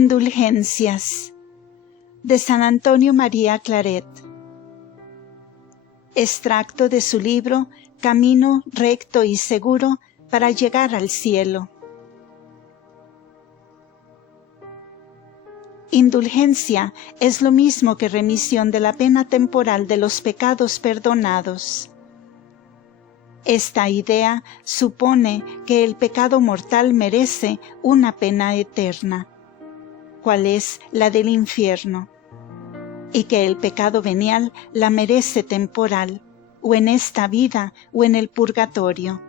Indulgencias de San Antonio María Claret. Extracto de su libro Camino recto y seguro para llegar al cielo. Indulgencia es lo mismo que remisión de la pena temporal de los pecados perdonados. Esta idea supone que el pecado mortal merece una pena eterna, cual es la del infierno, y que el pecado venial la merece temporal, o en esta vida o en el purgatorio.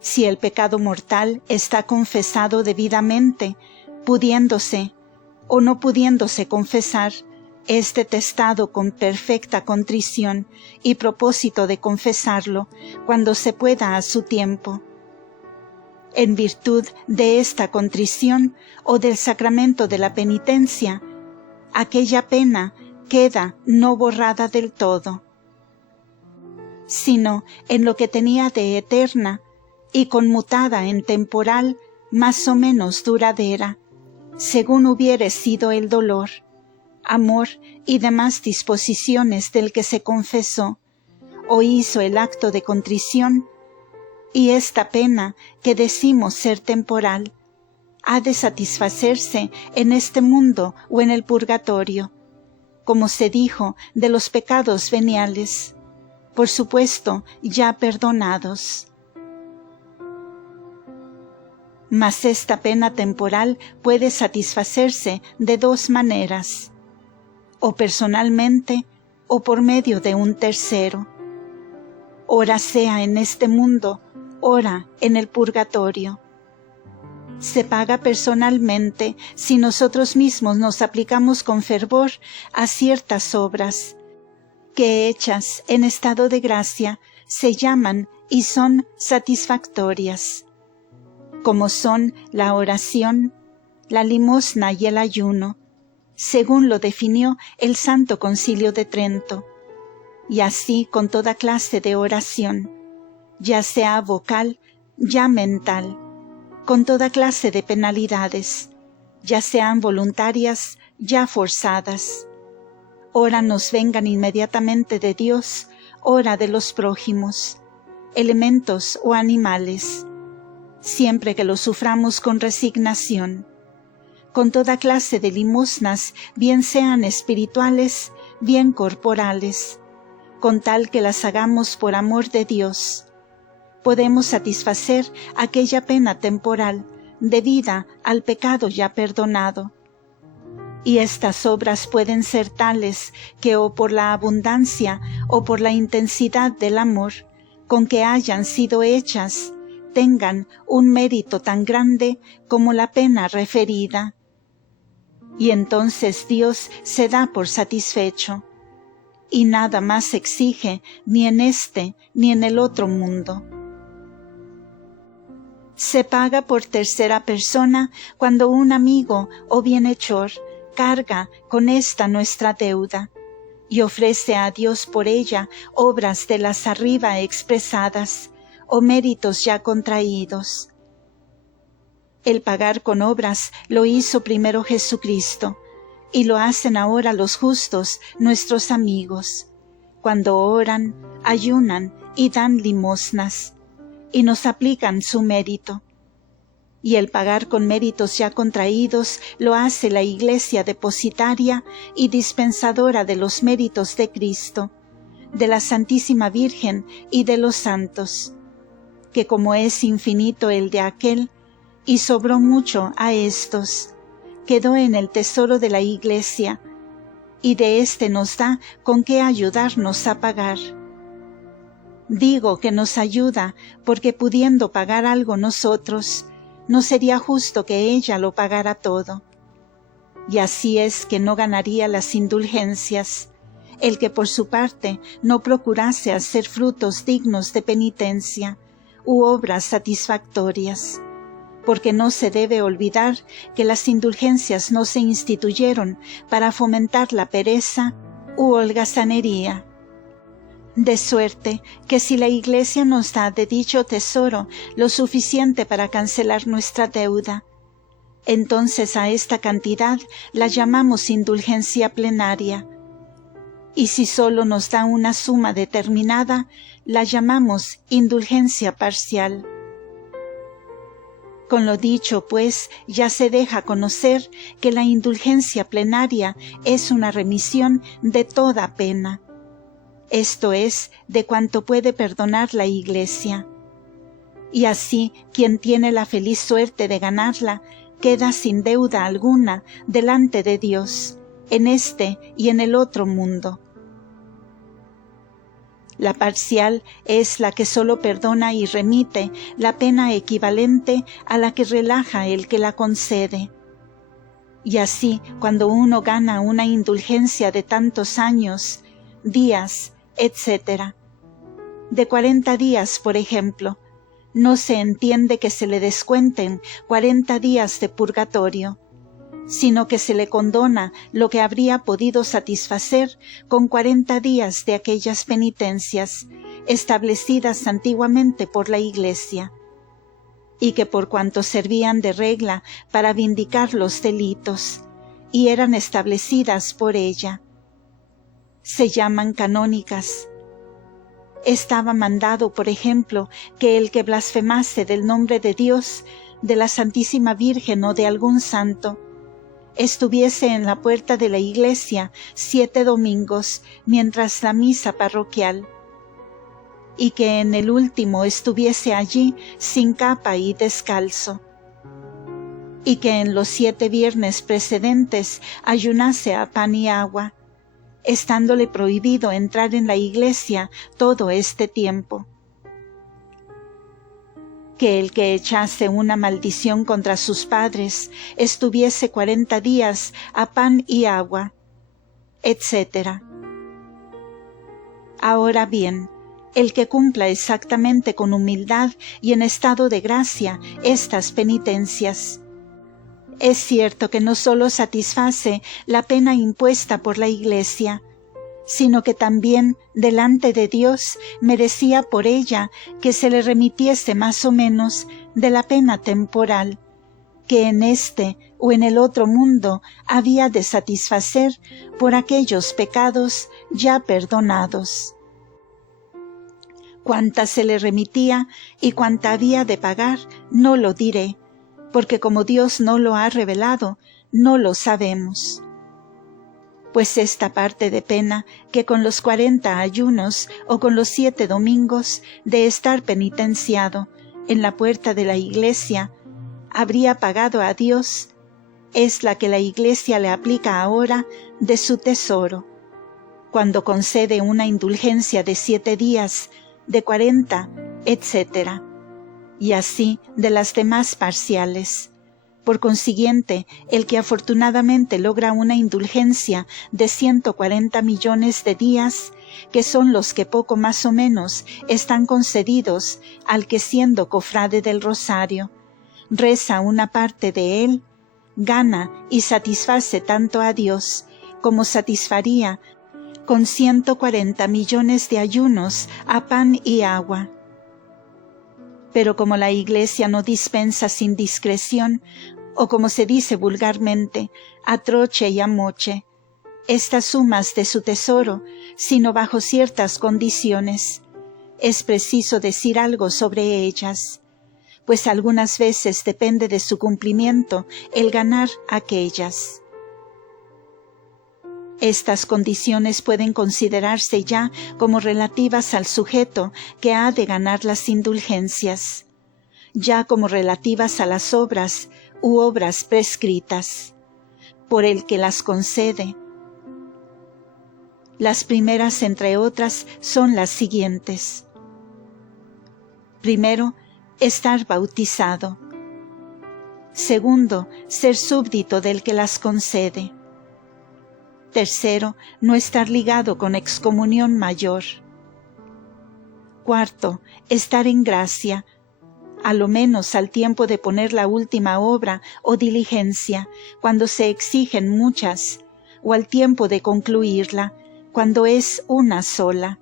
Si el pecado mortal está confesado debidamente, pudiéndose o no pudiéndose confesar, es detestado con perfecta contrición y propósito de confesarlo cuando se pueda a su tiempo. En virtud de esta contrición o del sacramento de la penitencia, aquella pena queda no borrada del todo, sino en lo que tenía de eterna y conmutada en temporal más o menos duradera, según hubiere sido el dolor, amor y demás disposiciones del que se confesó o hizo el acto de contrición, y esta pena que decimos ser temporal ha de satisfacerse en este mundo o en el purgatorio, como se dijo de los pecados veniales, por supuesto ya perdonados. Mas esta pena temporal puede satisfacerse de dos maneras, o personalmente o por medio de un tercero, ora sea en este mundo, ora en el purgatorio. Se paga personalmente si nosotros mismos nos aplicamos con fervor a ciertas obras, que hechas en estado de gracia se llaman y son satisfactorias, como son la oración, la limosna y el ayuno, según lo definió el Santo Concilio de Trento, y así con toda clase de oración, ya sea vocal, ya mental, con toda clase de penalidades, ya sean voluntarias, ya forzadas. Ora nos vengan inmediatamente de Dios, ora de los prójimos, elementos o animales, siempre que lo suframos con resignación, con toda clase de limosnas, bien sean espirituales, bien corporales, con tal que las hagamos por amor de Dios, podemos satisfacer aquella pena temporal debida al pecado ya perdonado. Y estas obras pueden ser tales que o por la abundancia o por la intensidad del amor con que hayan sido hechas, tengan un mérito tan grande como la pena referida. Y entonces Dios se da por satisfecho, y nada más exige ni en este ni en el otro mundo. Se paga por tercera persona cuando un amigo o bienhechor carga con esta nuestra deuda y ofrece a Dios por ella obras de las arriba expresadas o méritos ya contraídos. El pagar con obras lo hizo primero Jesucristo, y lo hacen ahora los justos, nuestros amigos, cuando oran, ayunan y dan limosnas, y nos aplican su mérito. Y el pagar con méritos ya contraídos lo hace la Iglesia depositaria y dispensadora de los méritos de Cristo, de la Santísima Virgen y de los santos, que como es infinito el de aquel, y sobró mucho a estos, quedó en el tesoro de la Iglesia, y de éste nos da con qué ayudarnos a pagar. Digo que nos ayuda porque pudiendo pagar algo nosotros, no sería justo que ella lo pagara todo. Y así es que no ganaría las indulgencias, el que por su parte no procurase hacer frutos dignos de penitencia u obras satisfactorias, porque no se debe olvidar que las indulgencias no se instituyeron para fomentar la pereza u holgazanería. De suerte que si la Iglesia nos da de dicho tesoro lo suficiente para cancelar nuestra deuda, Entonces a esta cantidad la llamamos indulgencia plenaria. Y si solo nos da una suma determinada, la llamamos indulgencia parcial. Con lo dicho, pues, ya se deja conocer que la indulgencia plenaria es una remisión de toda pena. Esto es, de cuanto puede perdonar la Iglesia. Y así, quien tiene la feliz suerte de ganarla, queda sin deuda alguna delante de Dios, en este y en el otro mundo. La parcial es la que solo perdona y remite la pena equivalente a la que relaja el que la concede. Y así, cuando uno gana una indulgencia de tantos años, días, etc., de 40 días, por ejemplo, no se entiende que se le descuenten 40 días de purgatorio, sino que se le condona lo que habría podido satisfacer con 40 días de aquellas penitencias establecidas antiguamente por la Iglesia, y que por cuanto servían de regla para vindicar los delitos, y eran establecidas por ella, se llaman canónicas. Estaba mandado, por ejemplo, que el que blasfemase del nombre de Dios, de la Santísima Virgen o de algún santo, estuviese en la puerta de la iglesia 7 domingos mientras la misa parroquial, y que en el último estuviese allí sin capa y descalzo, y que en los 7 viernes precedentes ayunase a pan y agua, estándole prohibido entrar en la iglesia todo este tiempo. Que el que echase una maldición contra sus padres estuviese 40 días a pan y agua, etc. Ahora bien, el que cumpla exactamente con humildad y en estado de gracia estas penitencias, es cierto que no sólo satisface la pena impuesta por la Iglesia, sino que también delante de Dios merecía por ella que se le remitiese más o menos de la pena temporal, que en este o en el otro mundo había de satisfacer por aquellos pecados ya perdonados. Cuánta se le remitía y cuánta había de pagar, no lo diré, porque como Dios no lo ha revelado, no lo sabemos. Pues esta parte de pena que con los 40 ayunos o con los 7 domingos de estar penitenciado en la puerta de la iglesia habría pagado a Dios, es la que la iglesia le aplica ahora de su tesoro, cuando concede una indulgencia de 7 días, de 40, etc., y así de las demás parciales. Por consiguiente, el que afortunadamente logra una indulgencia de 140 millones de días, que son los que poco más o menos están concedidos al que siendo cofrade del rosario, reza una parte de él, gana y satisface tanto a Dios como satisfaría con 140 millones de ayunos a pan y agua. Pero como la Iglesia no dispensa sin discreción, o como se dice vulgarmente, a troche y a moche, estas sumas de su tesoro, sino bajo ciertas condiciones, es preciso decir algo sobre ellas, pues algunas veces depende de su cumplimiento el ganar aquellas. Estas condiciones pueden considerarse ya como relativas al sujeto que ha de ganar las indulgencias, ya como relativas a las obras u obras prescritas, por el que las concede. Las primeras, entre otras, son las siguientes. Primero, estar bautizado. Segundo, ser súbdito del que las concede. Tercero, no estar ligado con excomunión mayor. Cuarto, estar en gracia, a lo menos al tiempo de poner la última obra o diligencia, cuando se exigen muchas, o al tiempo de concluirla, cuando es una sola.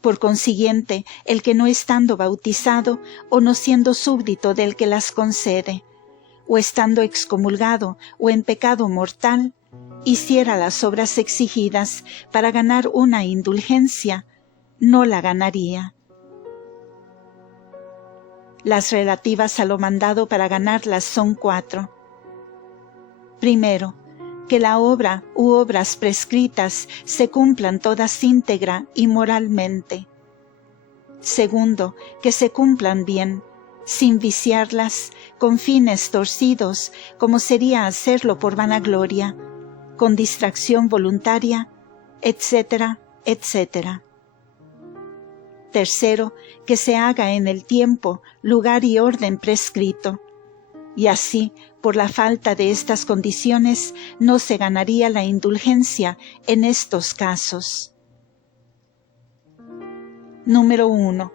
Por consiguiente, el que no estando bautizado o no siendo súbdito del que las concede, o estando excomulgado o en pecado mortal, hiciera las obras exigidas para ganar una indulgencia, no la ganaría. Las relativas a lo mandado para ganarlas son 4. Primero, que la obra u obras prescritas se cumplan todas íntegra y moralmente. Segundo, que se cumplan bien, sin viciarlas, con fines torcidos, como sería hacerlo por vanagloria, con distracción voluntaria, etcétera, etcétera. Tercero, que se haga en el tiempo, lugar y orden prescrito, y así, por la falta de estas condiciones, no se ganaría la indulgencia en estos casos. Número 1.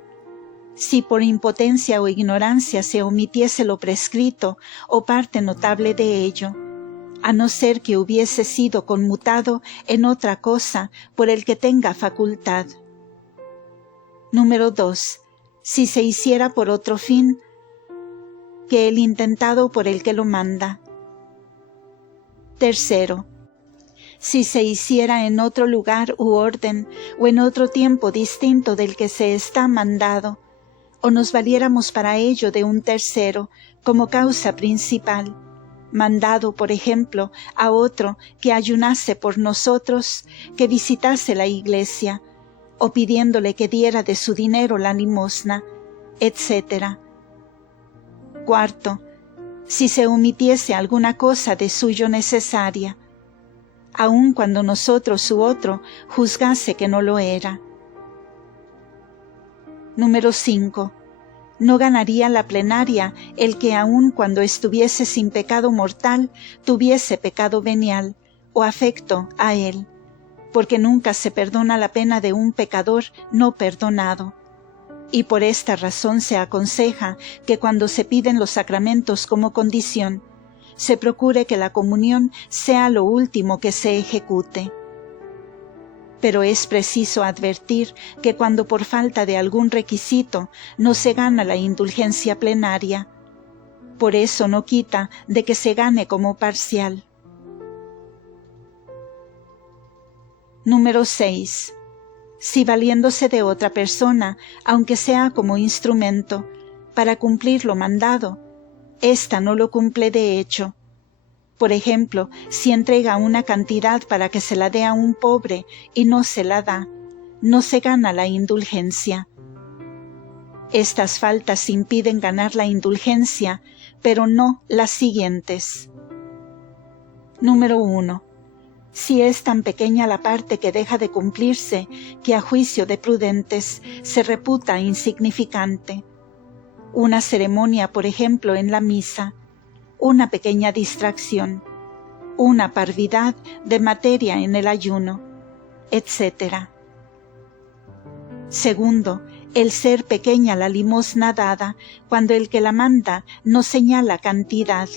Si por impotencia o ignorancia se omitiese lo prescrito o parte notable de ello, a no ser que hubiese sido conmutado en otra cosa por el que tenga facultad. Número 2. Si se hiciera por otro fin que el intentado por el que lo manda. Tercero, si se hiciera en otro lugar u orden o en otro tiempo distinto del que se está mandado, o nos valiéramos para ello de un tercero como causa principal, mandado, por ejemplo, a otro que ayunase por nosotros, que visitase la iglesia, o pidiéndole que diera de su dinero la limosna, etc. Cuarto, si se omitiese alguna cosa de suyo necesaria, aun cuando nosotros u otro juzgase que no lo era. Número 5. No ganaría la plenaria el que aun cuando estuviese sin pecado mortal, tuviese pecado venial o afecto a él, porque nunca se perdona la pena de un pecador no perdonado. Y por esta razón se aconseja que cuando se piden los sacramentos como condición, se procure que la comunión sea lo último que se ejecute. Pero es preciso advertir que cuando por falta de algún requisito no se gana la indulgencia plenaria, por eso no quita de que se gane como parcial. Número 6. Si valiéndose de otra persona, aunque sea como instrumento, para cumplir lo mandado, ésta no lo cumple de hecho. Por ejemplo, si entrega una cantidad para que se la dé a un pobre y no se la da, no se gana la indulgencia. Estas faltas impiden ganar la indulgencia, pero no las siguientes. Número 1. Si es tan pequeña la parte que deja de cumplirse, que a juicio de prudentes se reputa insignificante. Una ceremonia, por ejemplo, en la misa, una pequeña distracción, una parvidad de materia en el ayuno, etc. Segundo, el ser pequeña la limosna dada cuando el que la manda no señala cantidad.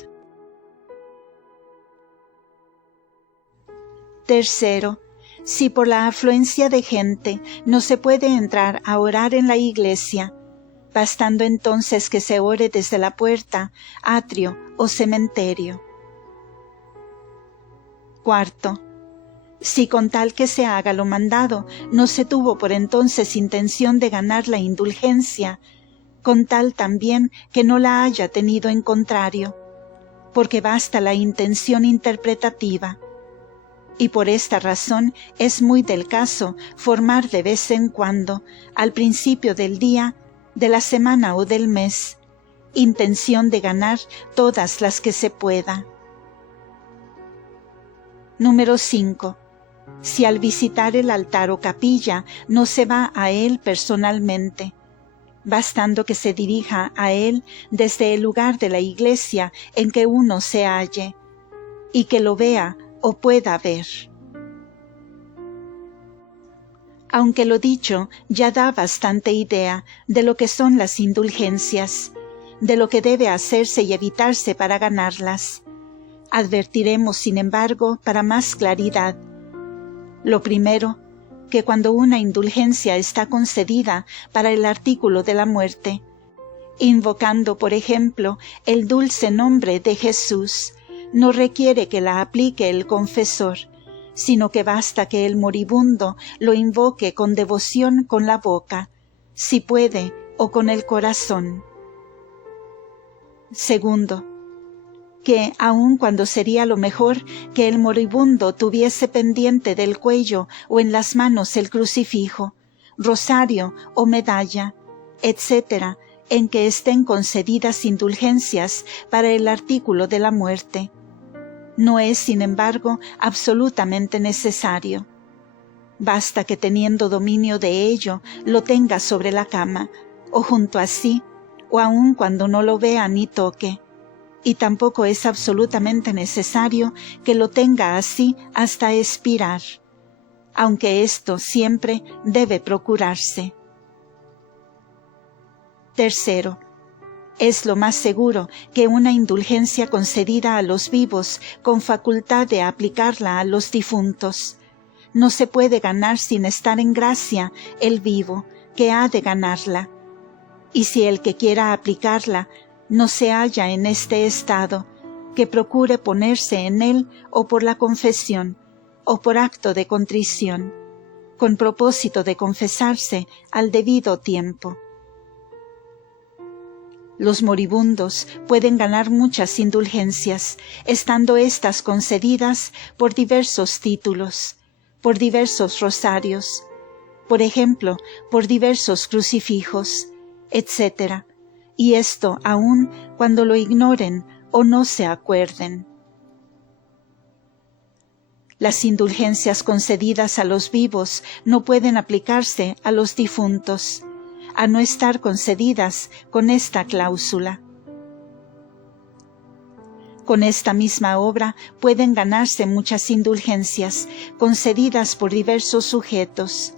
Tercero, si por la afluencia de gente no se puede entrar a orar en la iglesia, bastando entonces que se ore desde la puerta, atrio o cementerio. Cuarto, si con tal que se haga lo mandado no se tuvo por entonces intención de ganar la indulgencia, con tal también que no la haya tenido en contrario, porque basta la intención interpretativa. Y por esta razón es muy del caso formar de vez en cuando, al principio del día, de la semana o del mes, intención de ganar todas las que se pueda. Número 5. Si al visitar el altar o capilla no se va a él personalmente, bastando que se dirija a él desde el lugar de la iglesia en que uno se halle, y que lo vea o pueda ver. Aunque lo dicho ya da bastante idea de lo que son las indulgencias, de lo que debe hacerse y evitarse para ganarlas, advertiremos, sin embargo, para más claridad. Lo primero, que cuando una indulgencia está concedida para el artículo de la muerte, invocando, por ejemplo, el dulce nombre de Jesús, no requiere que la aplique el confesor, sino que basta que el moribundo lo invoque con devoción con la boca, si puede, o con el corazón. Segundo, que aun cuando sería lo mejor que el moribundo tuviese pendiente del cuello o en las manos el crucifijo, rosario o medalla, etc., en que estén concedidas indulgencias para el artículo de la muerte. No es, sin embargo, absolutamente necesario. Basta que teniendo dominio de ello, lo tenga sobre la cama, o junto a sí, o aun cuando no lo vea ni toque. Y tampoco es absolutamente necesario que lo tenga así hasta expirar, aunque esto siempre debe procurarse. Tercero, es lo más seguro que una indulgencia concedida a los vivos con facultad de aplicarla a los difuntos. No se puede ganar sin estar en gracia el vivo, que ha de ganarla. Y si el que quiera aplicarla no se halla en este estado, que procure ponerse en él o por la confesión, o por acto de contrición, con propósito de confesarse al debido tiempo. Los moribundos pueden ganar muchas indulgencias, estando éstas concedidas por diversos títulos, por diversos rosarios, por ejemplo, por diversos crucifijos, etc., y esto aun cuando lo ignoren o no se acuerden. Las indulgencias concedidas a los vivos no pueden aplicarse a los difuntos, a no estar concedidas con esta cláusula. Con esta misma obra pueden ganarse muchas indulgencias concedidas por diversos sujetos,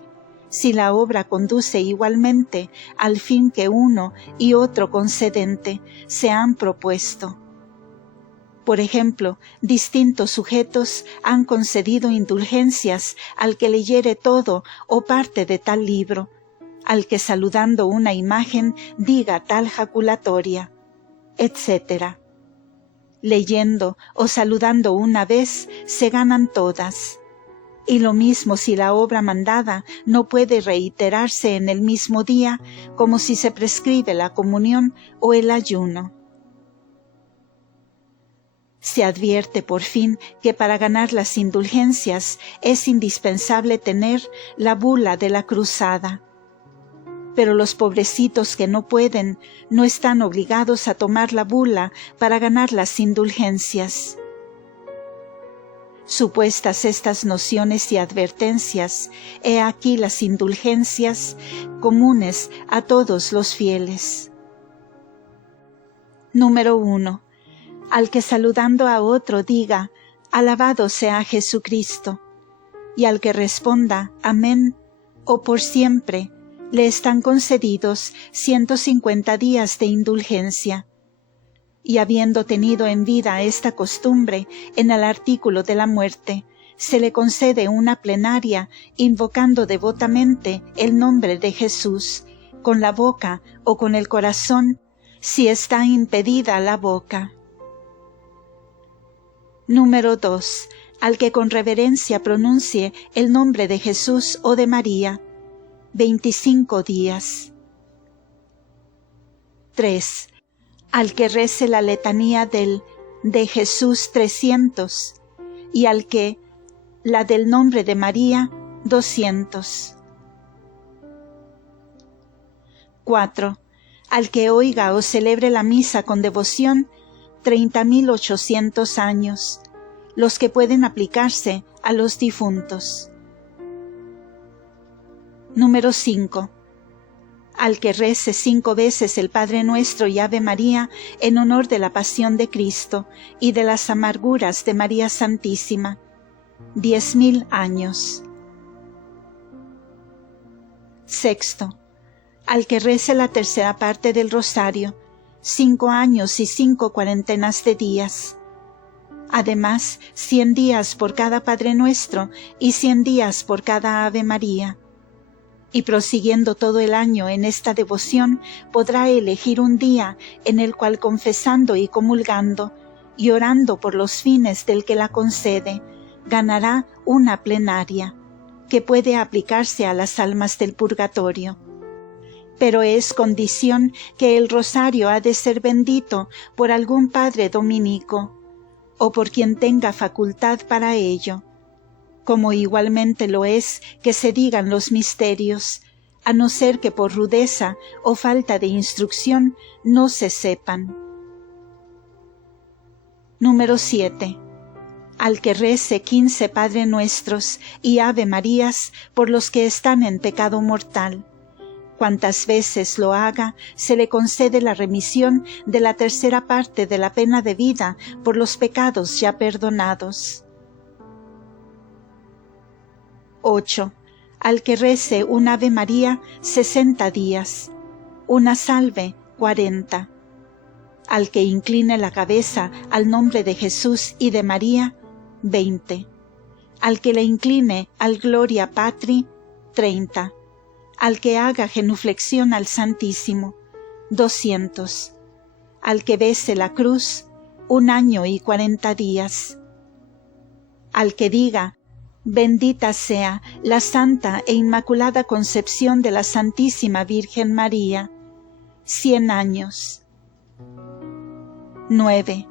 si la obra conduce igualmente al fin que uno y otro concedente se han propuesto. Por ejemplo, distintos sujetos han concedido indulgencias al que leyere todo o parte de tal libro, al que saludando una imagen diga tal jaculatoria, etc. Leyendo o saludando una vez se ganan todas. Y lo mismo si la obra mandada no puede reiterarse en el mismo día, como si se prescribe la comunión o el ayuno. Se advierte por fin que para ganar las indulgencias es indispensable tener la bula de la cruzada. Pero los pobrecitos que no pueden no están obligados a tomar la bula para ganar las indulgencias. Supuestas estas nociones y advertencias, he aquí las indulgencias comunes a todos los fieles. Número 1. Al que saludando a otro diga, alabado sea Jesucristo, y al que responda, amén, o por siempre, le están concedidos 150 días de indulgencia. Y habiendo tenido en vida esta costumbre en el artículo de la muerte, se le concede una plenaria invocando devotamente el nombre de Jesús, con la boca o con el corazón, si está impedida la boca. Número 2. Al que con reverencia pronuncie el nombre de Jesús o de María, 25 días. 3. Al que rece la letanía de Jesús 300, y al que la del nombre de María 200. 4. Al que oiga o celebre la misa con devoción 30.800 años, los que pueden aplicarse a los difuntos. Número 5. Al que rece 5 veces el Padre Nuestro y Ave María en honor de la pasión de Cristo y de las amarguras de María Santísima, 10.000 años. 6. Al que rece la tercera parte del rosario, 5 años y 5 cuarentenas de días. Además, 100 días por cada Padre Nuestro y 100 días por cada Ave María. y prosiguiendo todo el año en esta devoción, podrá elegir un día en el cual, confesando y comulgando, y orando por los fines del que la concede, ganará una plenaria, que puede aplicarse a las almas del purgatorio. Pero es condición que el rosario ha de ser bendito por algún padre dominico, o por quien tenga facultad para ello, como igualmente lo es que se digan los misterios, a no ser que por rudeza o falta de instrucción no se sepan. Número 7. Al que rece 15 Padre Nuestros y Ave Marías por los que están en pecado mortal. Cuantas veces lo haga, se le concede la remisión de la tercera parte de la pena de vida por los pecados ya perdonados. 8. Al que rece un Ave María 60 días, una Salve 40. Al que incline la cabeza al nombre de Jesús y de María 20. Al que le incline al Gloria Patri 30. Al que haga genuflexión al Santísimo 200. Al que bese la cruz 1 año y 40 días. Al que diga: bendita sea la Santa e Inmaculada Concepción de la Santísima Virgen María, 100 años. 9.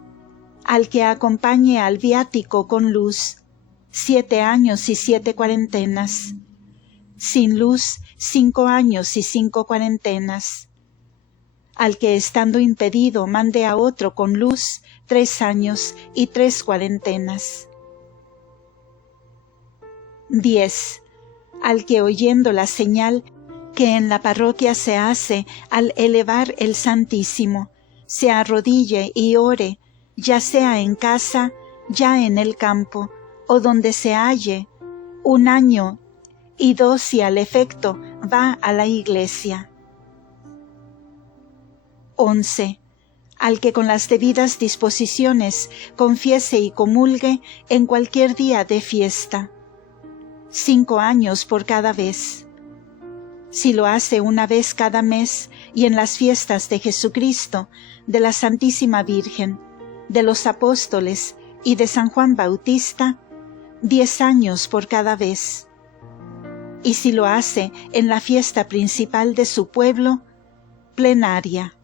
Al que acompañe al viático con luz, 7 años y 7 cuarentenas. Sin luz, 5 años y 5 cuarentenas. Al que estando impedido mande a otro con luz, 3 años y 3 cuarentenas. 10. Al que oyendo la señal que en la parroquia se hace al elevar el Santísimo, se arrodille y ore, ya sea en casa, ya en el campo, o donde se halle, 1 año, y 2 si al efecto va a la iglesia. 11. Al que con las debidas disposiciones confiese y comulgue en cualquier día de fiesta, 5 años por cada vez. Si lo hace una vez cada mes y en las fiestas de Jesucristo, de la Santísima Virgen, de los Apóstoles y de San Juan Bautista, 10 años por cada vez. Y si lo hace en la fiesta principal de su pueblo, plenaria.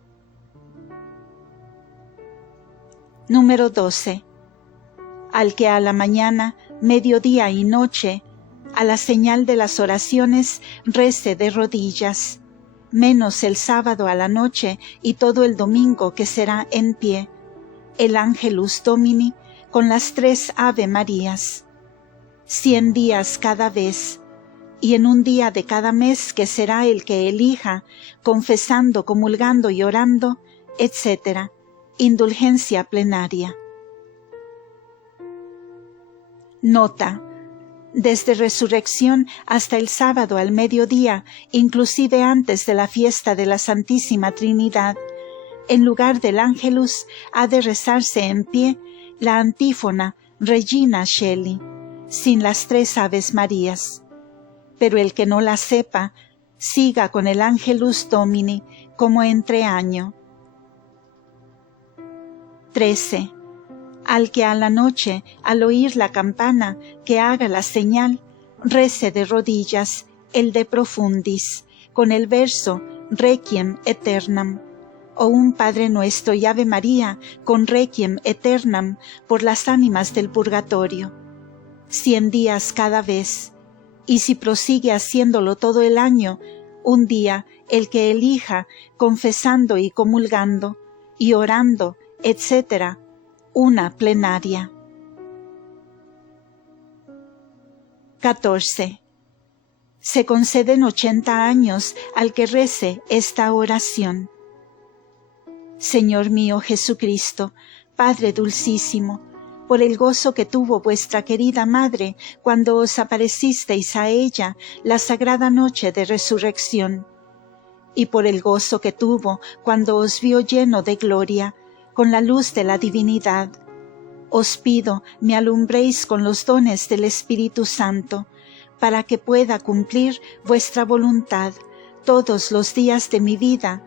Número 12. Al que a la mañana, mediodía y noche, a la señal de las oraciones, rece de rodillas, menos el sábado a la noche y todo el domingo que será en pie, el Angelus Domini con las 3 Ave Marías, 100 días cada vez, y en un día de cada mes que será el que elija, confesando, comulgando y orando, etc. Indulgencia plenaria. Nota: desde resurrección hasta el sábado al mediodía, inclusive antes de la fiesta de la Santísima Trinidad, en lugar del Ángelus ha de rezarse en pie la antífona Regina Coeli, sin las 3 Aves Marías. Pero el que no la sepa, siga con el Angelus Domini como entreaño. 13. Al que a la noche, al oír la campana, que haga la señal, rece de rodillas el De Profundis, con el verso Requiem Aeternam, o un Padre Nuestro y Ave María con Requiem Aeternam por las ánimas del purgatorio, 100 días cada vez, y si prosigue haciéndolo todo el año, un día el que elija, confesando y comulgando, y orando, etc., una plenaria. 14. Se conceden 80 años al que rece esta oración. Señor mío Jesucristo, Padre dulcísimo, por el gozo que tuvo vuestra querida Madre cuando os aparecisteis a ella la sagrada noche de resurrección, y por el gozo que tuvo cuando os vio lleno de gloria, con la luz de la divinidad, os pido me alumbréis con los dones del Espíritu Santo, para que pueda cumplir vuestra voluntad todos los días de mi vida,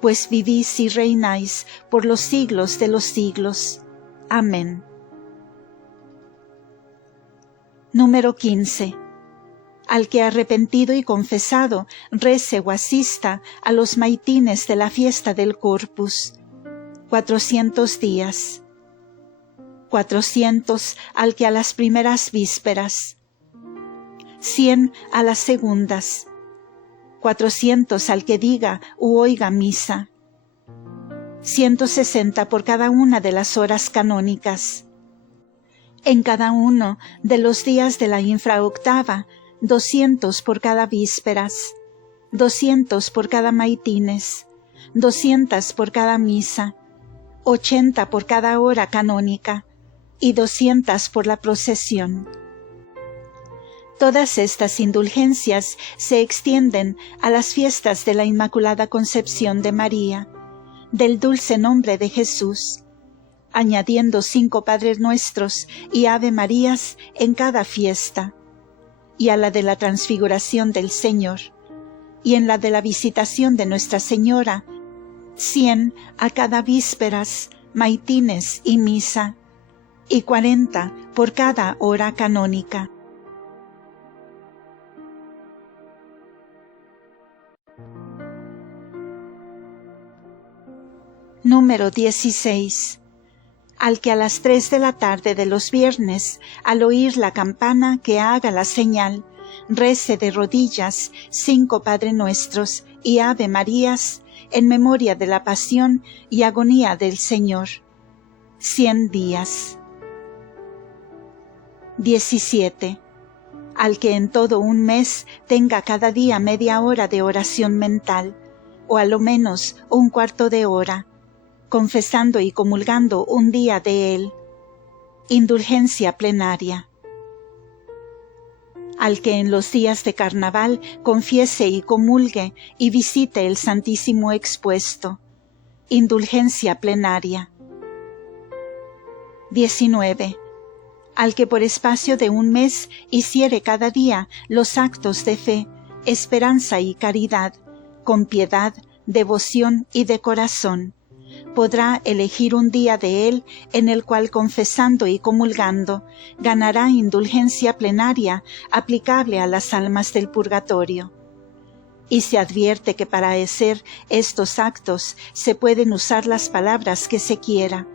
pues vivís y reináis por los siglos de los siglos. Amén. Número 15. Al que arrepentido y confesado rece o asista a los maitines de la fiesta del Corpus. 400 días. 400 al que a las primeras vísperas. 100 a las segundas. 400 al que diga u oiga misa. 160 por cada una de las horas canónicas. En cada uno de los días de la infraoctava, 200 por cada vísperas, 200 por cada maitines, 200 por cada misa, 80 por cada hora canónica y 200 por la procesión. Todas estas indulgencias se extienden a las fiestas de la Inmaculada Concepción de María, del Dulce Nombre de Jesús, añadiendo 5 Padres Nuestros y Ave Marías en cada fiesta, y a la de la Transfiguración del Señor, y en la de la Visitación de Nuestra Señora, 100 a cada vísperas, maitines y misa, y 40 por cada hora canónica. Número 16. Al que a las 3 de la tarde de los viernes, al oír la campana que haga la señal, rece de rodillas 5 Padre Nuestros y Ave Marías en memoria de la pasión y agonía del Señor. 100 días. 17. Al que en todo un mes tenga cada día media hora de oración mental, o a lo menos un cuarto de hora, confesando y comulgando un día de él. Indulgencia plenaria. Al que en los días de carnaval confiese y comulgue y visite el Santísimo expuesto. Indulgencia plenaria. 19. Al que por espacio de un mes hiciere cada día los actos de fe, esperanza y caridad, con piedad, devoción y de corazón, podrá elegir un día de él en el cual, confesando y comulgando, ganará indulgencia plenaria aplicable a las almas del purgatorio. Y se advierte que para hacer estos actos se pueden usar las palabras que se quiera,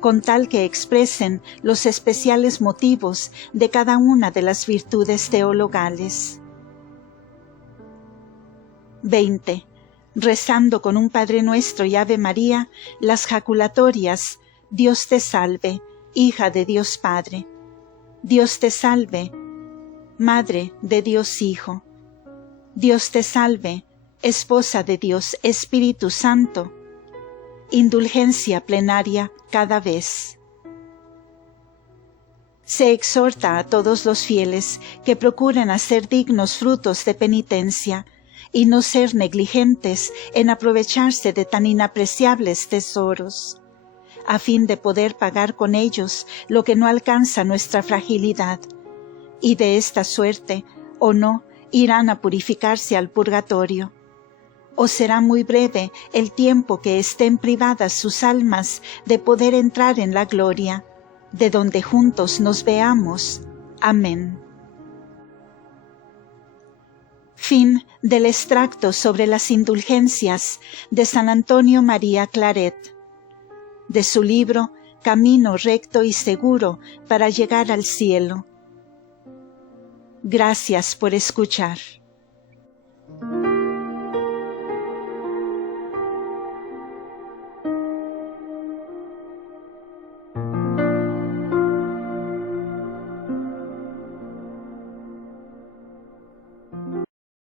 con tal que expresen los especiales motivos de cada una de las virtudes teologales. 20. Rezando con un Padre Nuestro y Ave María, las jaculatorias: Dios te salve, hija de Dios Padre. Dios te salve, Madre de Dios Hijo. Dios te salve, Esposa de Dios Espíritu Santo. Indulgencia plenaria cada vez. Se exhorta a todos los fieles que procuren hacer dignos frutos de penitencia, y no ser negligentes en aprovecharse de tan inapreciables tesoros, a fin de poder pagar con ellos lo que no alcanza nuestra fragilidad, y de esta suerte, o no, irán a purificarse al purgatorio, o será muy breve el tiempo que estén privadas sus almas de poder entrar en la gloria, de donde juntos nos veamos. Amén. Fin del extracto sobre las indulgencias de San Antonio María Claret, de su libro Camino recto y seguro para llegar al cielo. Gracias por escuchar.